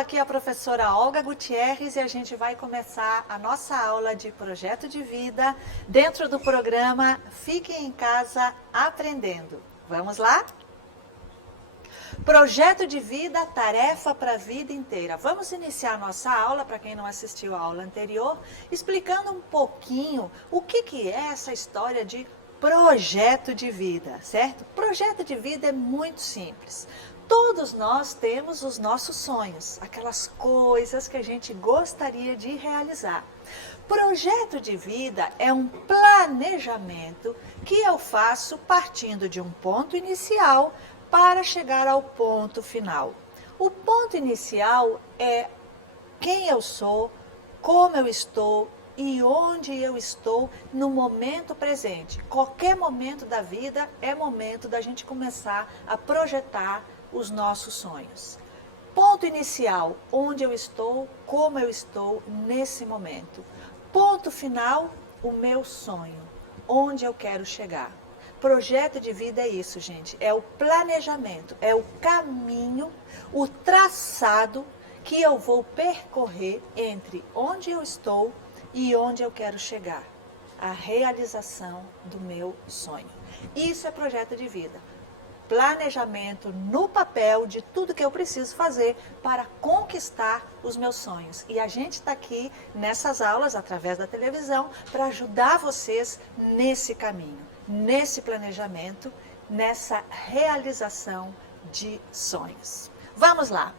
aqui é a professora Olga Gutierrez e a gente vai começar a nossa aula de projeto de vida dentro do programa Fique em Casa Aprendendo. Vamos lá? Projeto de vida, tarefa para a vida inteira. Vamos iniciar nossa aula, para quem não assistiu a aula anterior, explicando um pouquinho o que é essa história de projeto de vida, certo? Projeto de vida é muito simples. Todos nós temos os nossos sonhos, aquelas coisas que a gente gostaria de realizar. Projeto de vida é um planejamento que eu faço partindo de um ponto inicial para chegar ao ponto final. O ponto inicial é quem eu sou, como eu estou e onde eu estou no momento presente. Qualquer momento da vida é momento da gente começar a projetar os nossos sonhos. Ponto inicial, onde eu estou, como eu estou nesse momento. Ponto final, o meu sonho, onde eu quero chegar. Projeto de vida é isso, gente. É o planejamento, é o caminho, o traçado que eu vou percorrer entre onde eu estou e onde eu quero chegar. A realização do meu sonho. Isso é projeto de vida. Planejamento no papel de tudo que eu preciso fazer para conquistar os meus sonhos. E a gente está aqui nessas aulas, através da televisão, para ajudar vocês nesse caminho, nesse planejamento, nessa realização de sonhos. Vamos lá!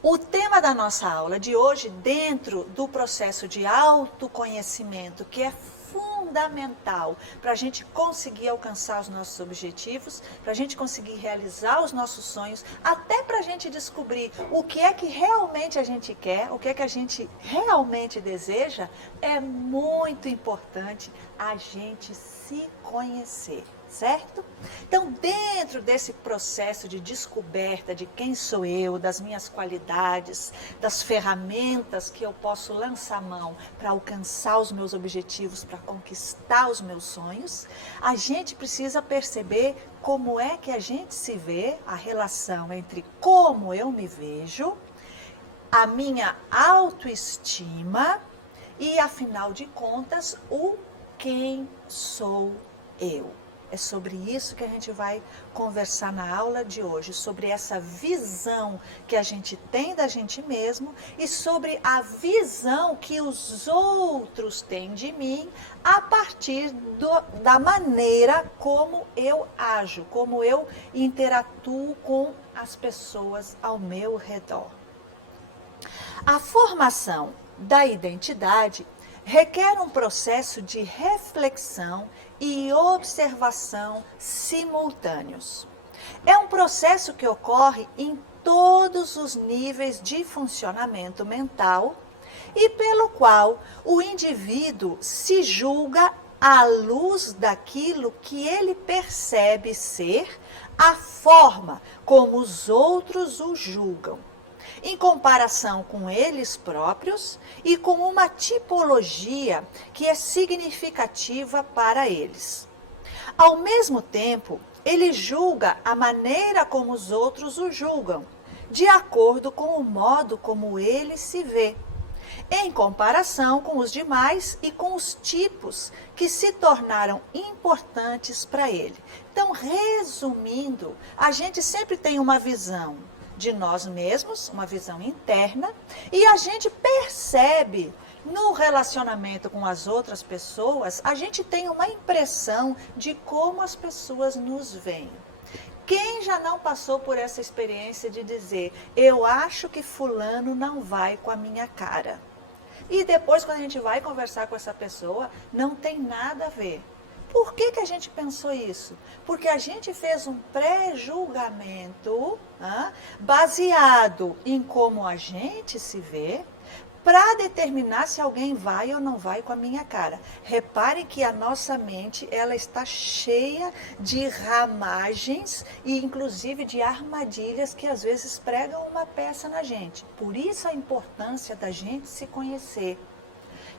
O tema da nossa aula de hoje, dentro do processo de autoconhecimento, que é fundamental para a gente conseguir alcançar os nossos objetivos, para a gente conseguir realizar os nossos sonhos, até para a gente descobrir o que é que realmente a gente quer, o que é que a gente realmente deseja, é muito importante a gente se conhecer. Certo? Então, dentro desse processo de descoberta de quem sou eu, das minhas qualidades, das ferramentas que eu posso lançar mão para alcançar os meus objetivos, para conquistar os meus sonhos, a gente precisa perceber como é que a gente se vê, a relação entre como eu me vejo, a minha autoestima e, afinal de contas, o quem sou eu. É sobre isso que a gente vai conversar na aula de hoje, sobre essa visão que a gente tem da gente mesmo e sobre a visão que os outros têm de mim a partir da maneira como eu ajo, como eu interatuo com as pessoas ao meu redor. A formação da identidade requer um processo de reflexão e observação simultâneos. É um processo que ocorre em todos os níveis de funcionamento mental e pelo qual o indivíduo se julga à luz daquilo que ele percebe ser a forma como os outros o julgam, em comparação com eles próprios e com uma tipologia que é significativa para eles. Ao mesmo tempo, ele julga a maneira como os outros o julgam, de acordo com o modo como ele se vê, em comparação com os demais e com os tipos que se tornaram importantes para ele. Então, resumindo, a gente sempre tem uma visão de nós mesmos, uma visão interna, e a gente percebe no relacionamento com as outras pessoas, a gente tem uma impressão de como as pessoas nos veem. Quem já não passou por essa experiência de dizer, eu acho que fulano não vai com a minha cara? E depois, quando a gente vai conversar com essa pessoa, não tem nada a ver. Por que a gente pensou isso? Porque a gente fez um pré-julgamento baseado em como a gente se vê, para determinar se alguém vai ou não vai com a minha cara. Repare que a nossa mente, ela está cheia de ramagens e inclusive de armadilhas que às vezes pregam uma peça na gente. Por isso a importância da gente se conhecer.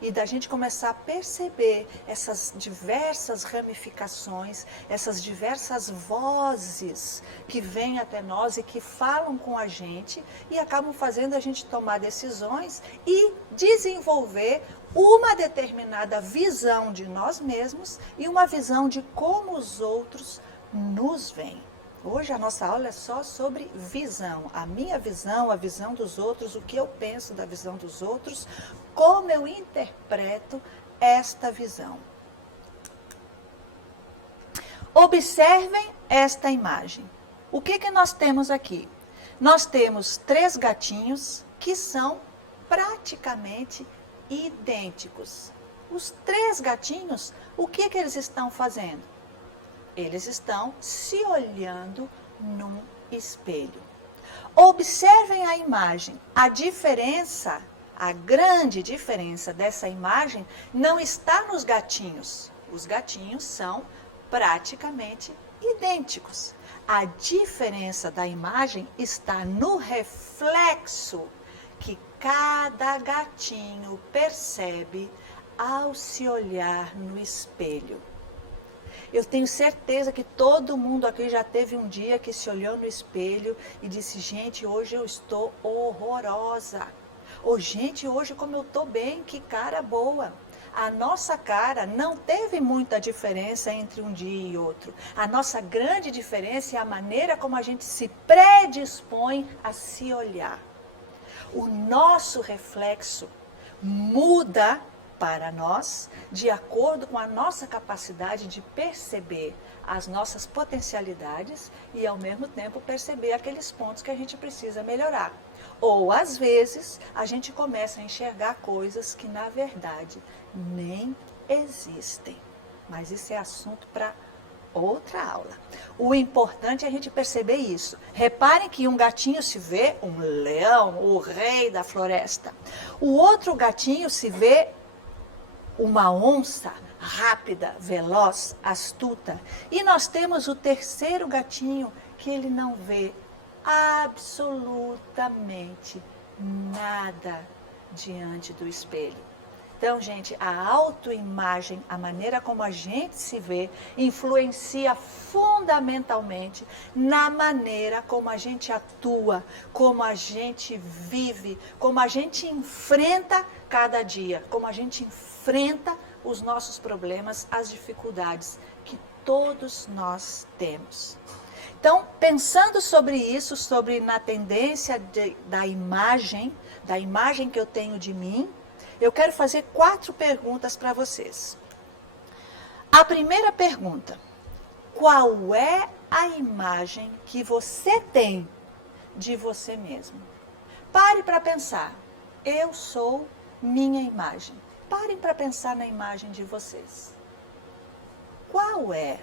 e da gente começar a perceber essas diversas ramificações, essas diversas vozes que vêm até nós e que falam com a gente e acabam fazendo a gente tomar decisões e desenvolver uma determinada visão de nós mesmos e uma visão de como os outros nos veem. Hoje a nossa aula é só sobre visão, a minha visão, a visão dos outros, o que eu penso da visão dos outros, como eu interpreto esta visão. Observem esta imagem. O que nós temos aqui? Nós temos 3 gatinhos que são praticamente idênticos. Os 3 gatinhos, o que eles estão fazendo? Eles estão se olhando num espelho. Observem a imagem. A diferença, a grande diferença dessa imagem não está nos gatinhos. Os gatinhos são praticamente idênticos. A diferença da imagem está no reflexo que cada gatinho percebe ao se olhar no espelho. Eu tenho certeza que todo mundo aqui já teve um dia que se olhou no espelho e disse, gente, hoje eu estou horrorosa. Ou, gente, hoje como eu estou bem, que cara boa. A nossa cara não teve muita diferença entre um dia e outro. A nossa grande diferença é a maneira como a gente se predispõe a se olhar. O nosso reflexo muda para nós, de acordo com a nossa capacidade de perceber as nossas potencialidades e, ao mesmo tempo, perceber aqueles pontos que a gente precisa melhorar. Ou, às vezes, a gente começa a enxergar coisas que, na verdade, nem existem. Mas isso é assunto para outra aula. O importante é a gente perceber isso. Reparem que um gatinho se vê um leão, o rei da floresta. O outro gatinho se vê uma onça rápida, veloz, astuta. E nós temos o terceiro gatinho que ele não vê absolutamente nada diante do espelho. Então, gente, a autoimagem, a maneira como a gente se vê, influencia fundamentalmente na maneira como a gente atua, como a gente vive, como a gente enfrenta cada dia, como a gente enfrenta os nossos problemas, as dificuldades que todos nós temos. Então, pensando sobre isso, sobre na tendência da imagem que eu tenho de mim, eu quero fazer 4 perguntas para vocês. A primeira pergunta: qual é a imagem que você tem de você mesmo? Pare para pensar. Eu sou minha imagem. Parem para pensar na imagem de vocês. Qual é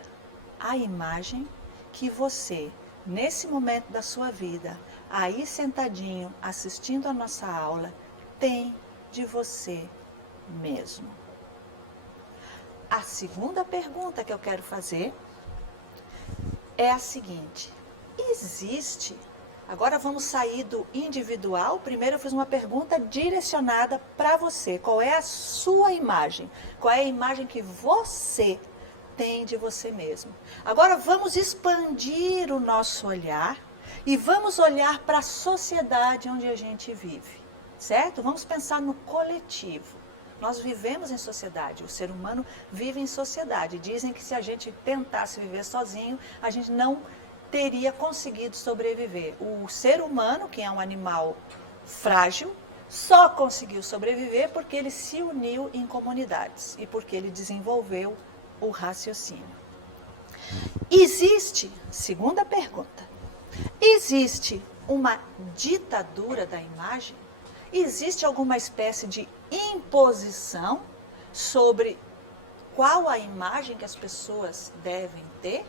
a imagem que você, nesse momento da sua vida, aí sentadinho, assistindo a nossa aula, tem de você mesmo? A segunda pergunta que eu quero fazer é a seguinte: existe... Agora vamos sair do individual. Primeiro eu fiz uma pergunta direcionada para você. Qual é a sua imagem? Qual é a imagem que você tem de você mesmo? Agora vamos expandir o nosso olhar e vamos olhar para a sociedade onde a gente vive. Certo? Vamos pensar no coletivo. Nós vivemos em sociedade, o ser humano vive em sociedade. Dizem que se a gente tentasse viver sozinho, a gente não teria conseguido sobreviver. O ser humano, que é um animal frágil, só conseguiu sobreviver porque ele se uniu em comunidades e porque ele desenvolveu o raciocínio. Existe, segunda pergunta, existe uma ditadura da imagem? Existe alguma espécie de imposição sobre qual a imagem que as pessoas devem ter?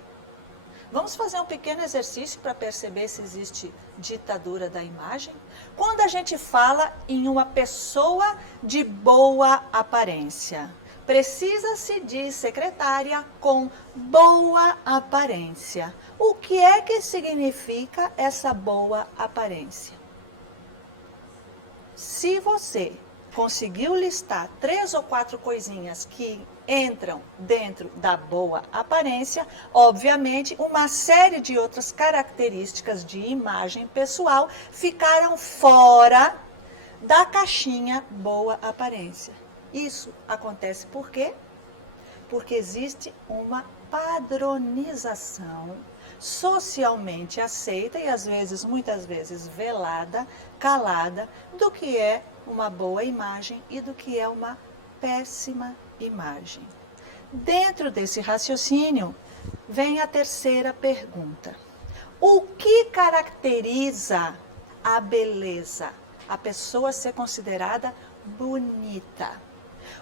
Vamos fazer um pequeno exercício para perceber se existe ditadura da imagem. Quando a gente fala em uma pessoa de boa aparência, precisa-se de secretária com boa aparência. O que é que significa essa boa aparência? Se você conseguiu listar 3 ou 4 coisinhas que entram dentro da boa aparência, obviamente, uma série de outras características de imagem pessoal ficaram fora da caixinha boa aparência. Isso acontece por quê? Porque existe uma padronização socialmente aceita e às vezes, muitas vezes, velada, calada, do que é uma boa imagem e do que é uma péssima imagem. Dentro desse raciocínio, vem a terceira pergunta. O que caracteriza a beleza? A pessoa ser considerada bonita.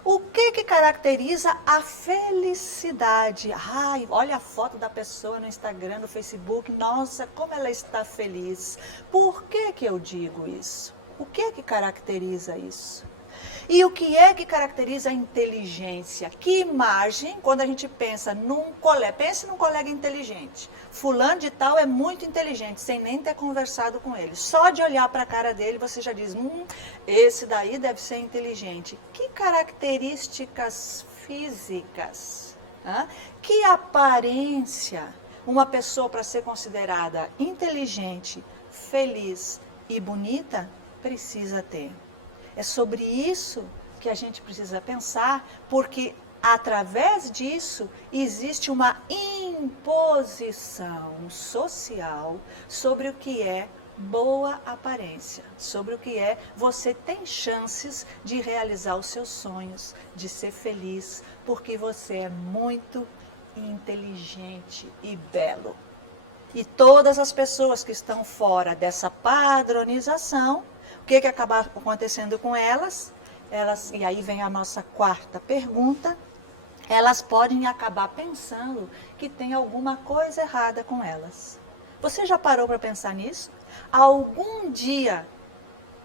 O que caracteriza a felicidade? Ai, olha a foto da pessoa no Instagram, no Facebook. Nossa, como ela está feliz. Por que eu digo isso? O que caracteriza isso? E o que é que caracteriza a inteligência? Que imagem, quando a gente pensa num colega, pense num colega inteligente. Fulano de tal é muito inteligente, sem nem ter conversado com ele. Só de olhar para a cara dele, você já diz, esse daí deve ser inteligente. Que características físicas, que aparência uma pessoa para ser considerada inteligente, feliz e bonita precisa ter? É sobre isso que a gente precisa pensar, porque através disso existe uma imposição social sobre o que é boa aparência, sobre o que é você tem chances de realizar os seus sonhos, de ser feliz, porque você é muito inteligente e belo. E todas as pessoas que estão fora dessa padronização, o que acaba acontecendo com elas? E aí vem a nossa quarta pergunta, elas podem acabar pensando que tem alguma coisa errada com elas. Você já parou para pensar nisso? Algum dia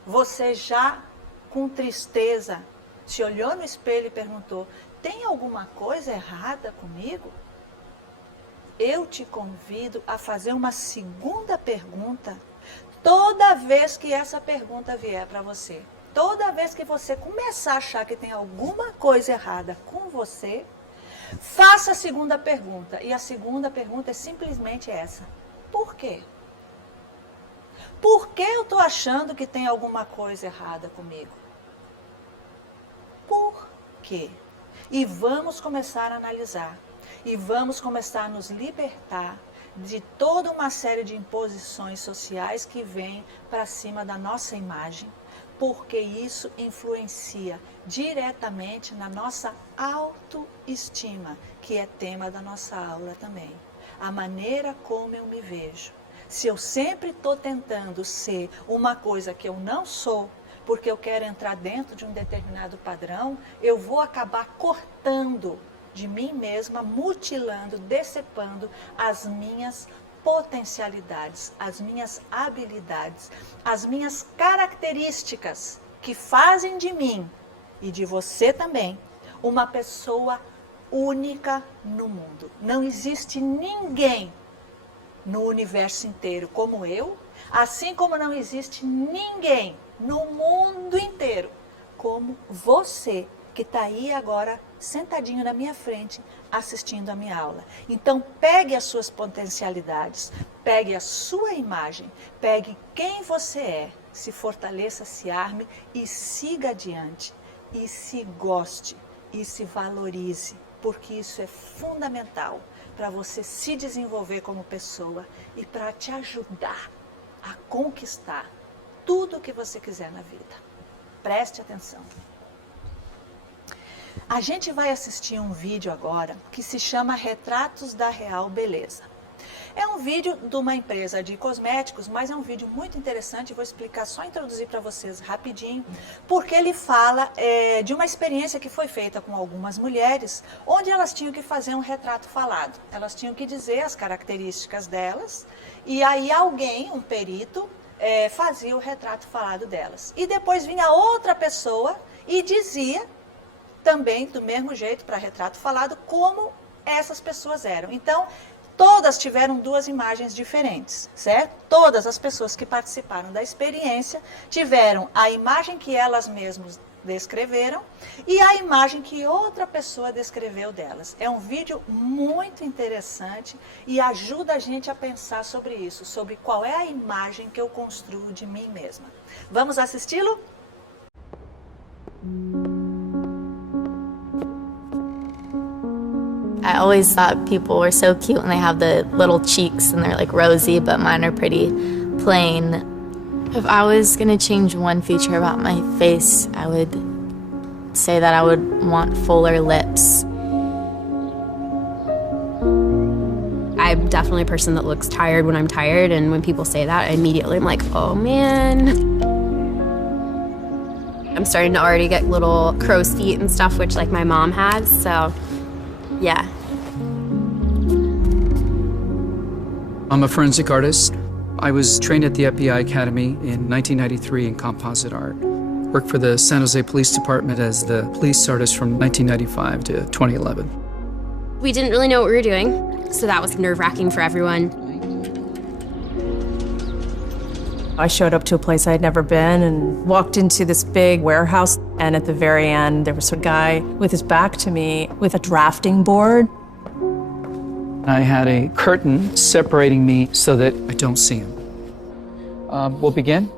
você já, com tristeza, se olhou no espelho e perguntou, tem alguma coisa errada comigo? Eu te convido a fazer uma segunda pergunta. Toda vez que essa pergunta vier para você, toda vez que você começar a achar que tem alguma coisa errada com você, faça a segunda pergunta. E a segunda pergunta é simplesmente essa. Por quê? Por que eu estou achando que tem alguma coisa errada comigo? Por quê? E vamos começar a analisar. E vamos começar a nos libertar de toda uma série de imposições sociais que vêm para cima da nossa imagem, porque isso influencia diretamente na nossa autoestima, que é tema da nossa aula também. A maneira como eu me vejo. Se eu sempre estou tentando ser uma coisa que eu não sou, porque eu quero entrar dentro de um determinado padrão, eu vou acabar cortando de mim mesma, mutilando, decepando as minhas potencialidades, as minhas habilidades, as minhas características que fazem de mim e de você também uma pessoa única no mundo. Não existe ninguém no universo inteiro como eu, assim como não existe ninguém no mundo inteiro como você, que está aí agora sentadinho na minha frente, assistindo a minha aula. Então, pegue as suas potencialidades, pegue a sua imagem, pegue quem você é, se fortaleça, se arme e siga adiante. E se goste, e se valorize, porque isso é fundamental para você se desenvolver como pessoa e para te ajudar a conquistar tudo o que você quiser na vida. Preste atenção. A gente vai assistir um vídeo agora que se chama Retratos da Real Beleza. É um vídeo de uma empresa de cosméticos, mas é um vídeo muito interessante, vou explicar, só introduzir para vocês rapidinho, porque ele fala de uma experiência que foi feita com algumas mulheres, onde elas tinham que fazer um retrato falado. Elas tinham que dizer as características delas, e aí alguém, um perito, fazia o retrato falado delas. E depois vinha outra pessoa e dizia também do mesmo jeito para retrato falado como essas pessoas eram. Então, todas tiveram duas imagens diferentes, certo? Todas as pessoas que participaram da experiência tiveram a imagem que elas mesmas descreveram e a imagem que outra pessoa descreveu delas. É um vídeo muito interessante e ajuda a gente a pensar sobre isso, sobre qual é a imagem que eu construo de mim mesma. Vamos assisti-lo? I always thought people were so cute when they have the little cheeks and they're like rosy, but mine are pretty plain. If I was gonna change one feature about my face, I would say that I would want fuller lips. I'm definitely a person that looks tired when I'm tired, and when people say that, I immediately am like, oh man. I'm starting to already get little crow's feet and stuff, which like my mom has, so yeah. I'm a forensic artist. I was trained at the FBI Academy in 1993 in composite art. Worked for the San Jose Police Department as the police artist from 1995 to 2011. We didn't really know what we were doing, so that was nerve-wracking for everyone. I showed up to a place I had never been and walked into this big warehouse, and at the very end there was a guy with his back to me with a drafting board. I had a curtain separating me so that I don't see him. We'll begin.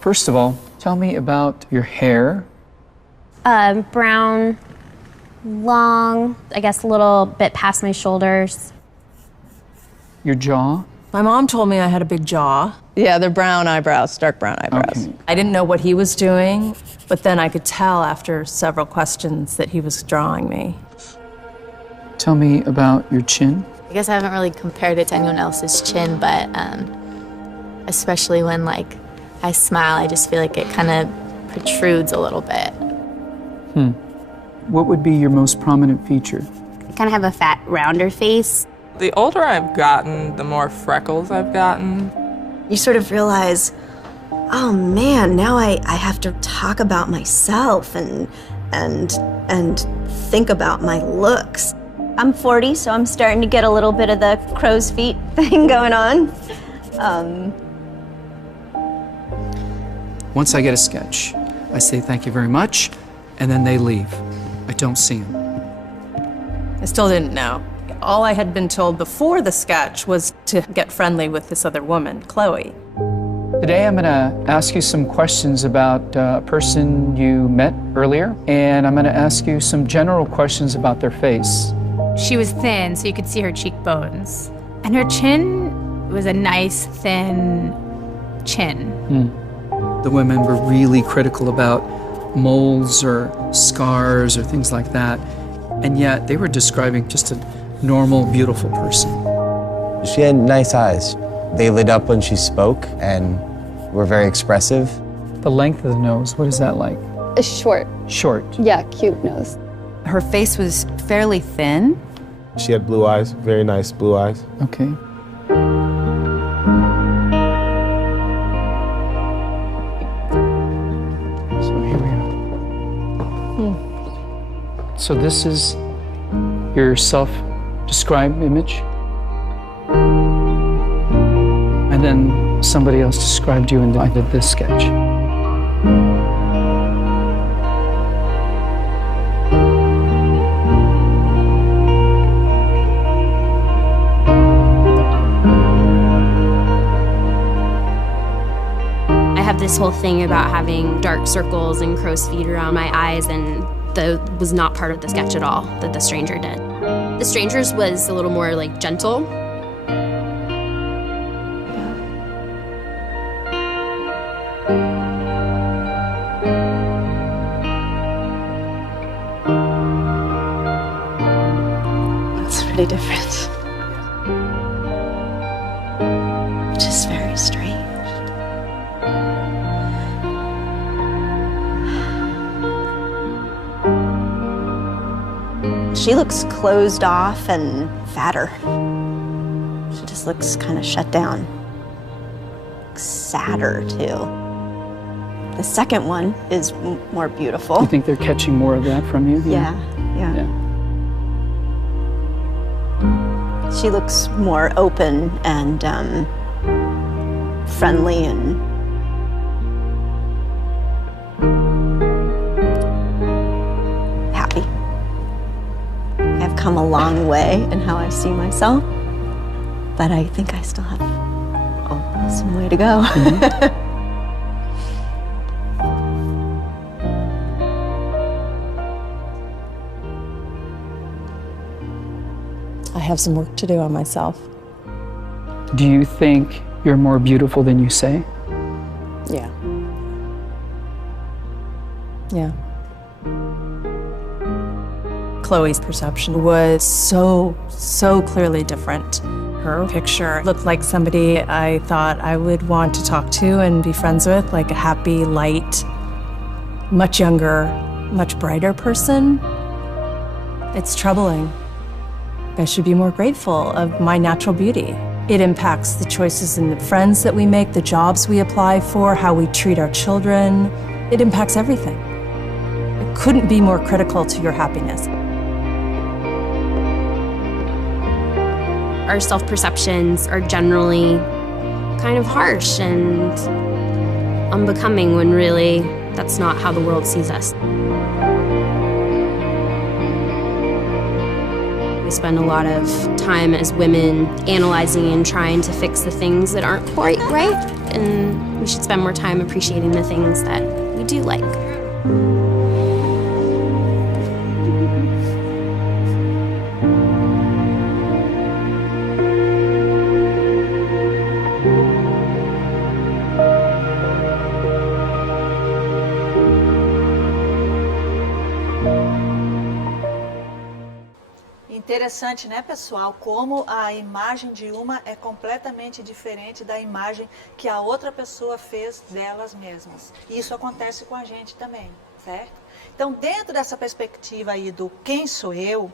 First of all, tell me about your hair. Brown, long, I guess a little bit past my shoulders. Your jaw. My mom told me I had a big jaw. Yeah, they're brown eyebrows, dark brown eyebrows. Okay. I didn't know what he was doing, but then I could tell after several questions that he was drawing me. Tell me about your chin. I guess I haven't really compared it to anyone else's chin, but especially when like I smile, I just feel like it kind of protrudes a little bit. What would be your most prominent feature? I kind of have a fat, rounder face. The older I've gotten, the more freckles I've gotten. You sort of realize, oh man, now I have to talk about myself and think about my looks. I'm 40, so I'm starting to get a little bit of the crow's feet thing going on. Once I get a sketch, I say thank you very much, and then they leave. I don't see them. I still didn't know. All I had been told before the sketch was to get friendly with this other woman, Chloe. Today I'm going to ask you some questions about a person you met earlier, and I'm going to ask you some general questions about their face. She was thin, so you could see her cheekbones. And her chin was a nice, thin chin. The women were really critical about moles or scars or things like that, and yet they were describing just a normal, beautiful person. She had nice eyes. They lit up when she spoke and were very expressive. The length of the nose, what is that like? Short. Short. Yeah, cute nose. Her face was fairly thin. She had blue eyes, very nice blue eyes. Okay. So here we are. So this is your self-described image? And then somebody else described you and I did this sketch. I have this whole thing about having dark circles and crow's feet around my eyes, and that was not part of the sketch at all that The Stranger did. The Stranger's was a little more like gentle. It's pretty different. Which is very strange. She looks closed off and fatter. She just looks kind of shut down. Sadder, too. The second one is more beautiful. You think they're catching more of that from you? Yeah. She looks more open and friendly and come a long way in how I see myself, but I think I still have some way to go. I have some work to do on myself. Do you think you're more beautiful than you say? Yeah. Yeah. Chloe's perception was so clearly different. Her picture looked like somebody I thought I would want to talk to and be friends with, like a happy, light, much younger, much brighter person. It's troubling. I should be more grateful of my natural beauty. It impacts the choices and the friends that we make, the jobs we apply for, how we treat our children. It impacts everything. It couldn't be more critical to your happiness. Our self-perceptions are generally kind of harsh and unbecoming when really that's not how the world sees us. We spend a lot of time as women analyzing and trying to fix the things that aren't quite right, and we should spend more time appreciating the things that we do like. Interessante, né, pessoal? Como a imagem de uma é completamente diferente da imagem que a outra pessoa fez delas mesmas. E isso acontece com a gente também, certo? Então, dentro dessa perspectiva aí do quem sou eu,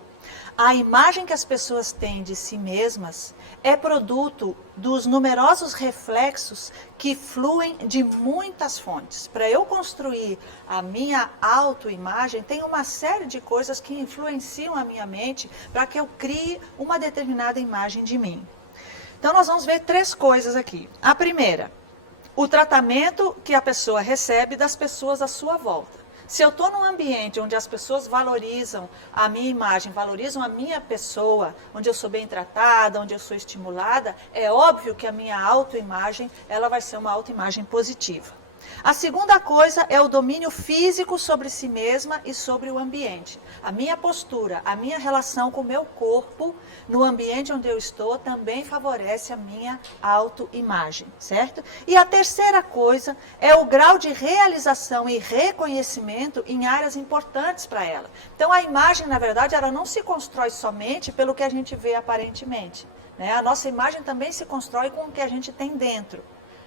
a imagem que as pessoas têm de si mesmas é produto dos numerosos reflexos que fluem de muitas fontes. Para eu construir a minha autoimagem, tem uma série de coisas que influenciam a minha mente para que eu crie uma determinada imagem de mim. Então, nós vamos ver 3 coisas aqui. A primeira, o tratamento que a pessoa recebe das pessoas à sua volta. Se eu estou num ambiente onde as pessoas valorizam a minha imagem, valorizam a minha pessoa, onde eu sou bem tratada, onde eu sou estimulada, é óbvio que a minha autoimagem, ela vai ser uma autoimagem positiva. A segunda coisa é o domínio físico sobre si mesma e sobre o ambiente. A minha postura, a minha relação com o meu corpo no ambiente onde eu estou também favorece a minha autoimagem, certo? E a terceira coisa é o grau de realização e reconhecimento em áreas importantes para ela. Então a imagem, na verdade, ela não se constrói somente pelo que a gente vê aparentemente, né? A nossa imagem também se constrói com o que a gente tem dentro.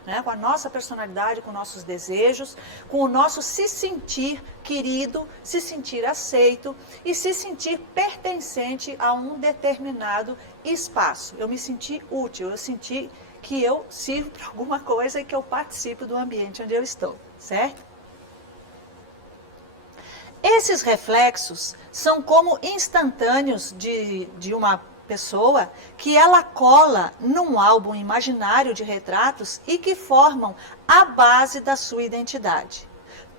Né, com a nossa personalidade, com nossos desejos, com o nosso se sentir querido, se sentir aceito e se sentir pertencente a um determinado espaço. Eu me senti útil, eu senti que eu sirvo para alguma coisa e que eu participo do ambiente onde eu estou, certo? Esses reflexos são como instantâneos de uma pessoa que ela cola num álbum imaginário de retratos e que formam a base da sua identidade.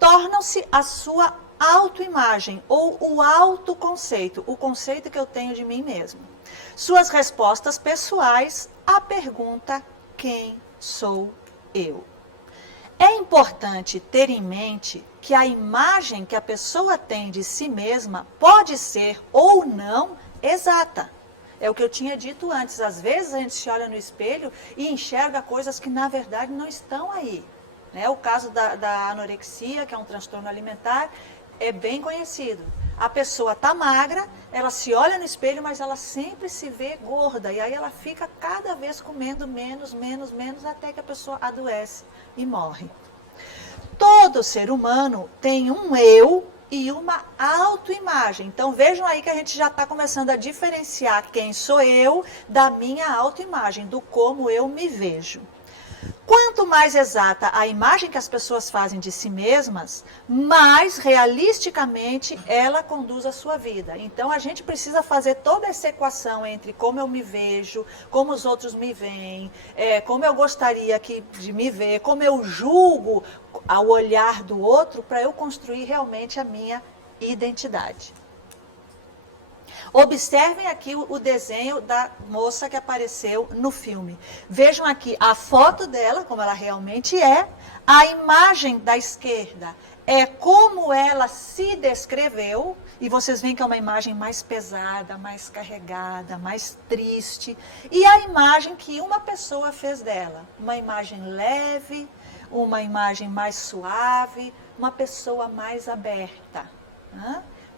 Tornam-se a sua autoimagem ou o autoconceito, o conceito que eu tenho de mim mesmo. Suas respostas pessoais à pergunta: quem sou eu? É importante ter em mente que a imagem que a pessoa tem de si mesma pode ser ou não exata. É o que eu tinha dito antes. Às vezes a gente se olha no espelho e enxerga coisas que na verdade não estão aí. Né? O caso da anorexia, que é um transtorno alimentar, é bem conhecido. A pessoa está magra, ela se olha no espelho, mas ela sempre se vê gorda. E aí ela fica cada vez comendo menos, até que a pessoa adoece e morre. Todo ser humano tem um eu e uma autoimagem. Então vejam aí que a gente já está começando a diferenciar quem sou eu da minha autoimagem, do como eu me vejo. Quanto mais exata a imagem que as pessoas fazem de si mesmas, mais realisticamente ela conduz a sua vida. Então a gente precisa fazer toda essa equação entre como eu me vejo, como os outros me veem, como eu gostaria de me ver, como eu julgo ao olhar do outro, para eu construir realmente a minha identidade. Observem aqui o desenho da moça que apareceu no filme. Vejam aqui a foto dela, como ela realmente é. A imagem da esquerda é como ela se descreveu. E vocês veem que é uma imagem mais pesada, mais carregada, mais triste. E a imagem que uma pessoa fez dela. Uma imagem leve, uma imagem mais suave, uma pessoa mais aberta.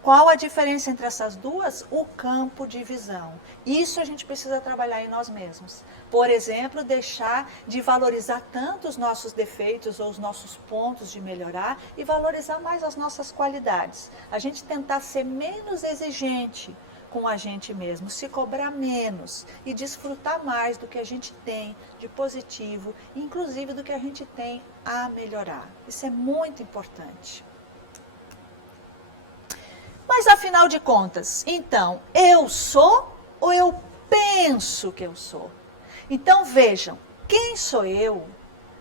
Qual a diferença entre essas duas? O campo de visão. Isso a gente precisa trabalhar em nós mesmos. Por exemplo, deixar de valorizar tanto os nossos defeitos ou os nossos pontos de melhorar e valorizar mais as nossas qualidades. A gente tentar ser menos exigente com a gente mesmo, se cobrar menos e desfrutar mais do que a gente tem de positivo, inclusive do que a gente tem a melhorar. Isso é muito importante. Mas afinal de contas, então, eu sou ou eu penso que eu sou? Então vejam, quem sou eu,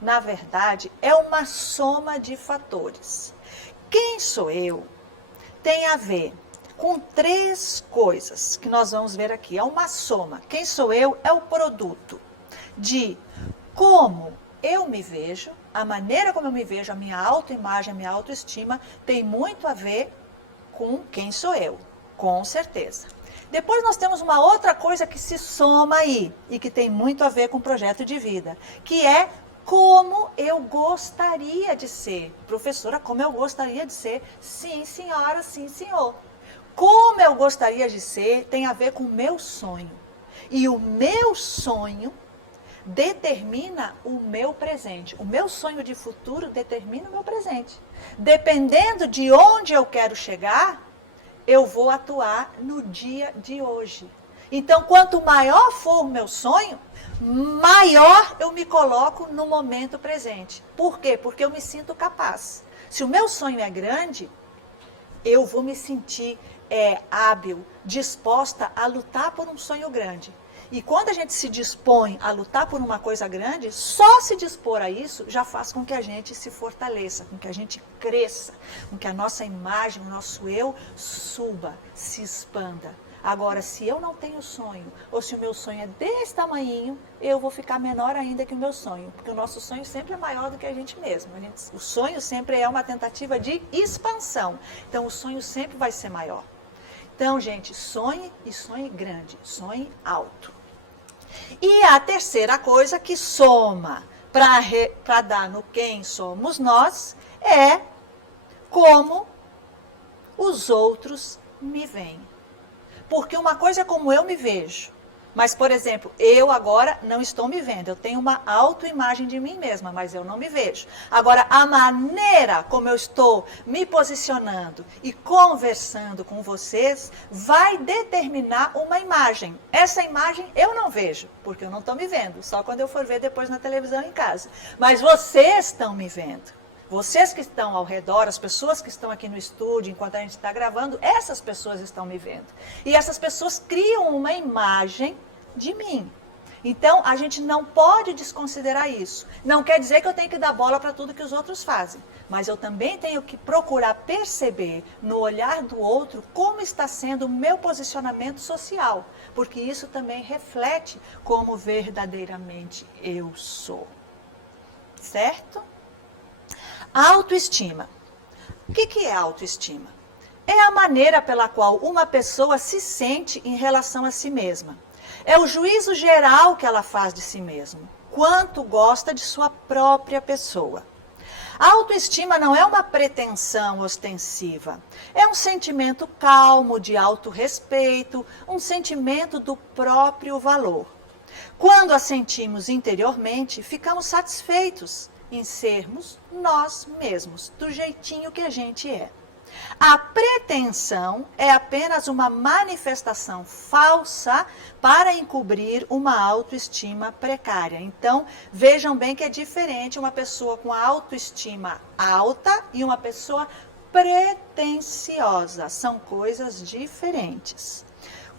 na verdade, é uma soma de fatores. Quem sou eu tem a ver com 3 coisas que nós vamos ver aqui. É uma soma. Quem sou eu é o produto de como eu me vejo, a maneira como eu me vejo, a minha autoimagem, a minha autoestima, tem muito a ver com quem sou eu, com certeza. Depois nós temos uma outra coisa que se soma aí e que tem muito a ver com o projeto de vida, que é como eu gostaria de ser. Professora, como eu gostaria de ser? Sim, senhora, sim, senhor. Como eu gostaria de ser tem a ver com o meu sonho. E o meu sonho determina o meu presente. O meu sonho de futuro determina o meu presente. Dependendo de onde eu quero chegar, eu vou atuar no dia de hoje. Então, quanto maior for o meu sonho, maior eu me coloco no momento presente. Por quê? Porque eu me sinto capaz. Se o meu sonho é grande, eu vou me sentir hábil, disposta a lutar por um sonho grande. E quando a gente se dispõe a lutar por uma coisa grande, só se dispor a isso já faz com que a gente se fortaleça, com que a gente cresça, com que a nossa imagem, o nosso eu suba, se expanda. Agora, se eu não tenho sonho, ou se o meu sonho é desse tamanhinho, eu vou ficar menor ainda que o meu sonho, porque o nosso sonho sempre é maior do que a gente mesmo. O sonho sempre é uma tentativa de expansão, então o sonho sempre vai ser maior. Então, gente, sonhe e sonhe grande, sonhe alto. E a terceira coisa que soma para dar no quem somos nós é como os outros me veem. Porque uma coisa é como eu me vejo. Mas, por exemplo, eu agora não estou me vendo. Eu tenho uma autoimagem de mim mesma, mas eu não me vejo. Agora, a maneira como eu estou me posicionando e conversando com vocês vai determinar uma imagem. Essa imagem eu não vejo, porque eu não estou me vendo. Só quando eu for ver depois na televisão em casa. Mas vocês estão me vendo. Vocês que estão ao redor, as pessoas que estão aqui no estúdio, enquanto a gente está gravando, essas pessoas estão me vendo. E essas pessoas criam uma imagem de mim. Então, a gente não pode desconsiderar isso. Não quer dizer que eu tenho que dar bola para tudo que os outros fazem. Mas eu também tenho que procurar perceber no olhar do outro como está sendo o meu posicionamento social. Porque isso também reflete como verdadeiramente eu sou. Certo? Autoestima. O que é autoestima? É a maneira pela qual uma pessoa se sente em relação a si mesma. É o juízo geral que ela faz de si mesma. Quanto gosta de sua própria pessoa. A autoestima não é uma pretensão ostensiva. É um sentimento calmo, de autorrespeito, um sentimento do próprio valor. Quando a sentimos interiormente, ficamos satisfeitos em sermos nós mesmos, do jeitinho que a gente é. A pretensão é apenas uma manifestação falsa para encobrir uma autoestima precária. Então, vejam bem que é diferente uma pessoa com a autoestima alta e uma pessoa pretensiosa. São coisas diferentes.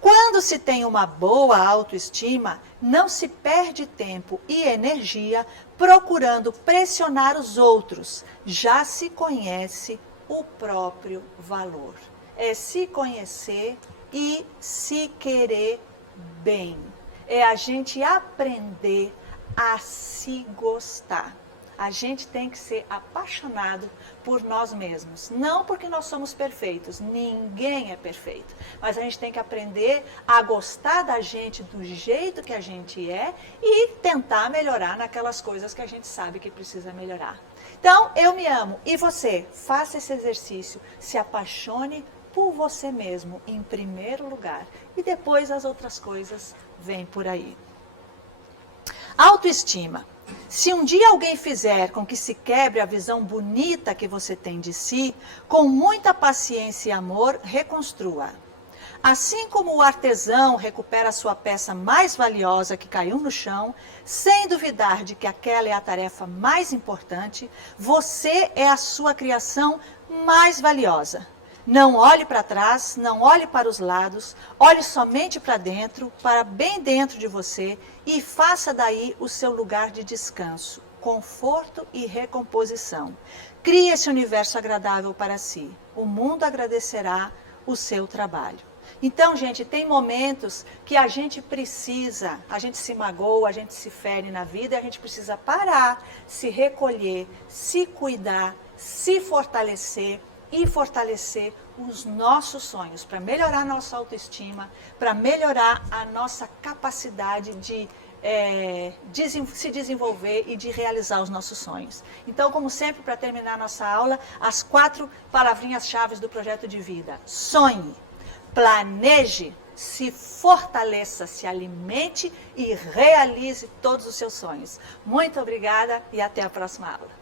Quando se tem uma boa autoestima, não se perde tempo e energia procurando pressionar os outros. Já se conhece o próprio valor. É se conhecer e se querer bem. É a gente aprender a se gostar. A gente tem que ser apaixonado por nós mesmos. Não porque nós somos perfeitos, ninguém é perfeito. Mas a gente tem que aprender a gostar da gente do jeito que a gente é e tentar melhorar naquelas coisas que a gente sabe que precisa melhorar. Então, eu me amo. E você? Faça esse exercício. Se apaixone por você mesmo, em primeiro lugar. E depois as outras coisas vêm por aí. Autoestima. Se um dia alguém fizer com que se quebre a visão bonita que você tem de si, com muita paciência e amor, reconstrua. Assim como o artesão recupera sua peça mais valiosa que caiu no chão, sem duvidar de que aquela é a tarefa mais importante, você é a sua criação mais valiosa. Não olhe para trás, não olhe para os lados, olhe somente para dentro, para bem dentro de você e faça daí o seu lugar de descanso, conforto e recomposição. Crie esse universo agradável para si. O mundo agradecerá o seu trabalho. Então, gente, tem momentos que a gente se magoa, a gente se fere na vida, e a gente precisa parar, se recolher, se cuidar, se fortalecer e fortalecer os nossos sonhos, para melhorar a nossa autoestima, para melhorar a nossa capacidade de se desenvolver e de realizar os nossos sonhos. Então, como sempre, para terminar a nossa aula, as 4 palavrinhas-chave do projeto de vida. Sonhe, planeje, se fortaleça, se alimente e realize todos os seus sonhos. Muito obrigada e até a próxima aula.